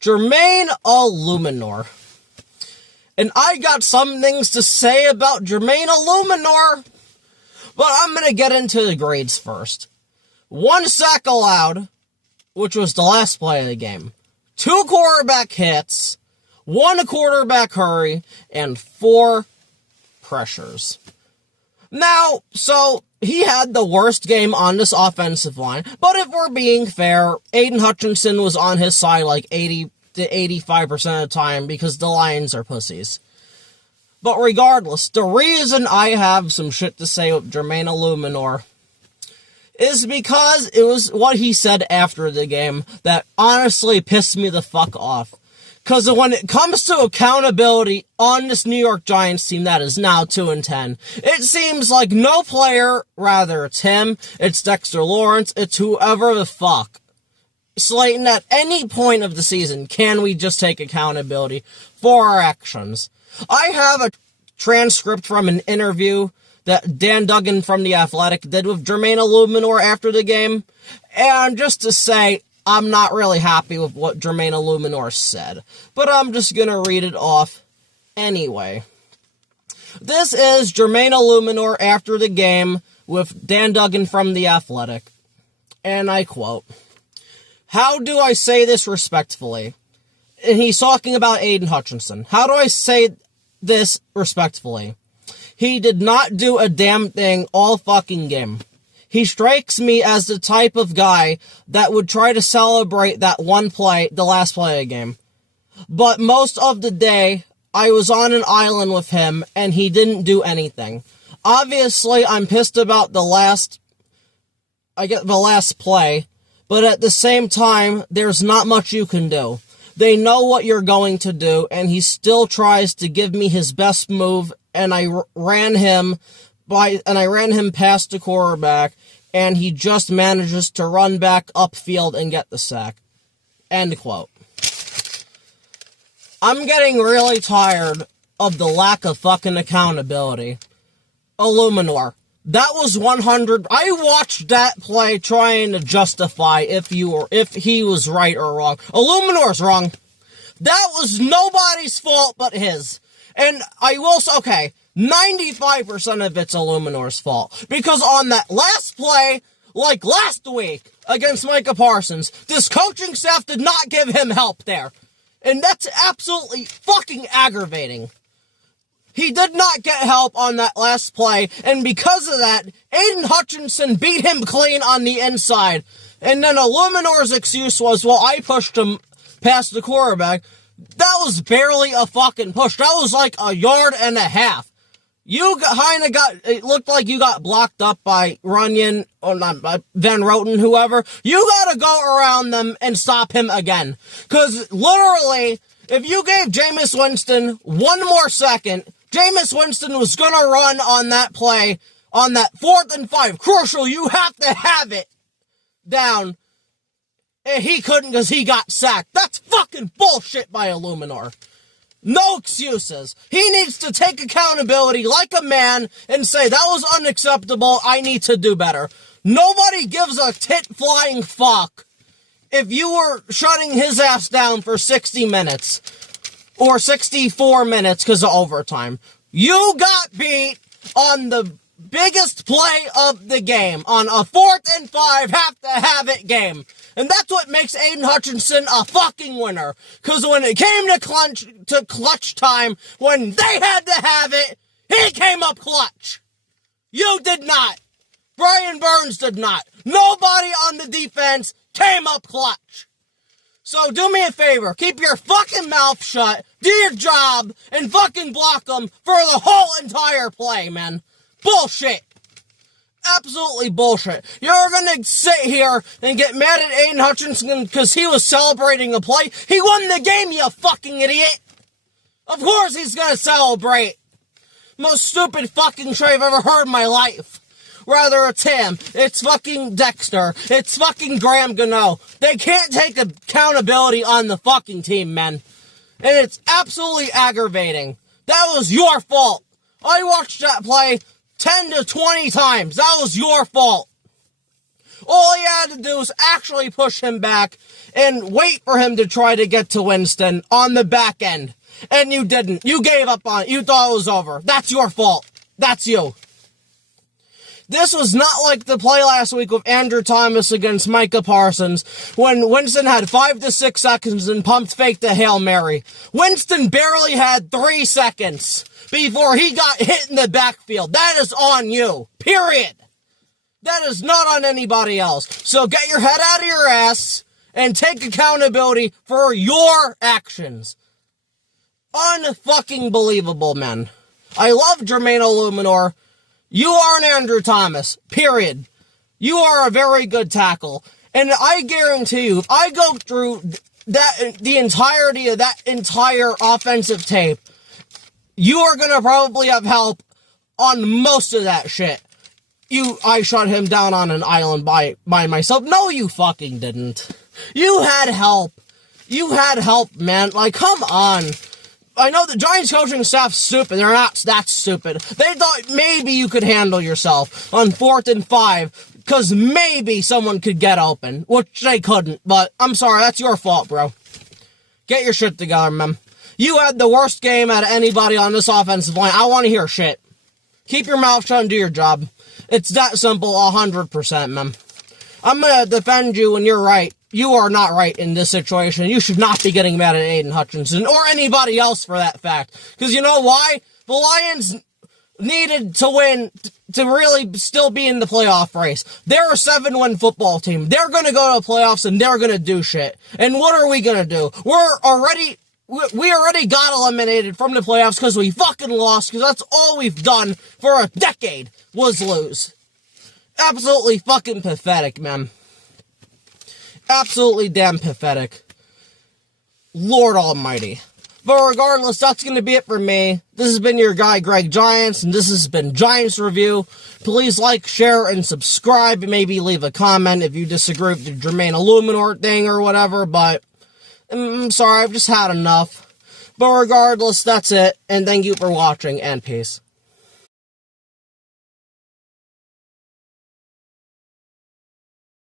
Jermaine Eluemunor. And I got some things to say about Jermaine Eluemunor, but I'm going to get into the grades first. 1 sack allowed, which was the last play of the game. 2 quarterback hits, 1 quarterback hurry, and 4 pressures. Now, so he had the worst game on this offensive line, but if we're being fair, Aiden Hutchinson was on his side like 80 to 85% of the time because the Lions are pussies. But regardless, the reason I have some shit to say with Jermaine Eluemunor is because it was what he said after the game that honestly pissed me the fuck off. Because when it comes to accountability on this New York Giants team that is now 2-10, it seems like no player, rather it's him, it's Dexter Lawrence, it's whoever the fuck, Slayton, at any point of the season, can we just take accountability for our actions? I have a transcript from an interview that Dan Duggan from The Athletic did with Jermaine Eluemunor after the game, and just to say, I'm not really happy with what Jermaine Eluemunor said, but I'm just gonna read it off anyway. This is Jermaine Eluemunor after the game with Dan Duggan from The Athletic, and I quote, "How do I say this respectfully?" And he's talking about Aiden Hutchinson. How do I say this respectfully? He did not do a damn thing all fucking game. He strikes me as the type of guy that would try to celebrate that one play, the last play of the game. But most of the day, I was on an island with him, and he didn't do anything. Obviously, I'm pissed about the last play, but at the same time, there's not much you can do. They know what you're going to do, and he still tries to give me his best move, and I ran him past the quarterback, and he just manages to run back upfield and get the sack. End quote. I'm getting really tired of the lack of fucking accountability. Eluemunor. That was 100. I watched that play trying to justify if he was right or wrong. Eluemunor's wrong. That was nobody's fault but his. And I will say, okay, 95% of it's Eluemunor's fault. Because on that last play, like last week against Micah Parsons, this coaching staff did not give him help there. And that's absolutely fucking aggravating. He did not get help on that last play, and because of that, Aiden Hutchinson beat him clean on the inside. And then Eluemunor's excuse was, well, I pushed him past the quarterback. That was barely a fucking push. That was like a yard and a half. It looked like you got blocked up by Runyon, or not, by Van Roten, whoever. You gotta go around them and stop him again. Cause literally, if you gave Jameis Winston one more second, Jameis Winston was gonna run on that play, on that 4th and 5. Crucial, you have to have it down. And he couldn't because he got sacked. That's fucking bullshit by Eluemunor. No excuses. He needs to take accountability like a man and say, that was unacceptable, I need to do better. Nobody gives a tit-flying fuck if you were shutting his ass down for 60 minutes. Or 64 minutes because of overtime. You got beat on the biggest play of the game. On a 4th and 5, have to have it game. And that's what makes Aiden Hutchinson a fucking winner. Because when it came to clutch time, when they had to have it, he came up clutch. You did not. Brian Burns did not. Nobody on the defense came up clutch. So do me a favor, keep your fucking mouth shut, do your job, and fucking block them for the whole entire play, man. Bullshit. Absolutely bullshit. You're gonna sit here and get mad at Aiden Hutchinson because he was celebrating a play? He won the game, you fucking idiot. Of course he's gonna celebrate. Most stupid fucking trade I've ever heard in my life. Rather it's him, it's fucking Dexter, it's fucking Graham Gano. They can't take accountability on the fucking team, man. And it's absolutely aggravating. That was your fault. I watched that play 10 to 20 times. That was your fault. All you had to do was actually push him back and wait for him to try to get to Winston on the back end. And you didn't. You gave up on it. You thought it was over. That's your fault. That's you. This was not like the play last week with Andrew Thomas against Micah Parsons when Winston had 5 to 6 seconds and pumped fake the Hail Mary. Winston barely had 3 seconds before he got hit in the backfield. That is on you. Period. That is not on anybody else. So get your head out of your ass and take accountability for your actions. Unfucking believable, man. I love Jermaine Eluemunor. You are an Andrew Thomas. Period. You are a very good tackle. And I guarantee you, if I go through the entirety of that entire offensive tape, you are going to probably have help on most of that shit. I shut him down on an island by myself. No, you fucking didn't. You had help. You had help, man. Like, come on. I know the Giants coaching staff's stupid. They're not that stupid. They thought maybe you could handle yourself on 4th and 5, because maybe someone could get open, which they couldn't. But I'm sorry, that's your fault, bro. Get your shit together, man. You had the worst game out of anybody on this offensive line. I want to hear shit. Keep your mouth shut and do your job. It's that simple, 100%, man. I'm gonna defend you when you're right. You are not right in this situation. You should not be getting mad at Aiden Hutchinson, or anybody else for that fact. Because you know why? The Lions needed to win to really still be in the playoff race. They're a 7-win football team. They're gonna go to the playoffs and they're gonna do shit. And what are we gonna do? We already got eliminated from the playoffs because we fucking lost, because that's all we've done for a decade was lose. Absolutely fucking pathetic, man. Absolutely damn pathetic. Lord almighty. But regardless, that's going to be it for me. This has been your guy, Greg Giants, and this has been Giants Review. Please like, share, and subscribe. Maybe leave a comment if you disagree with the Jermaine Eluemunor thing or whatever, but I'm sorry, I've just had enough. But regardless, that's it, and thank you for watching, and peace.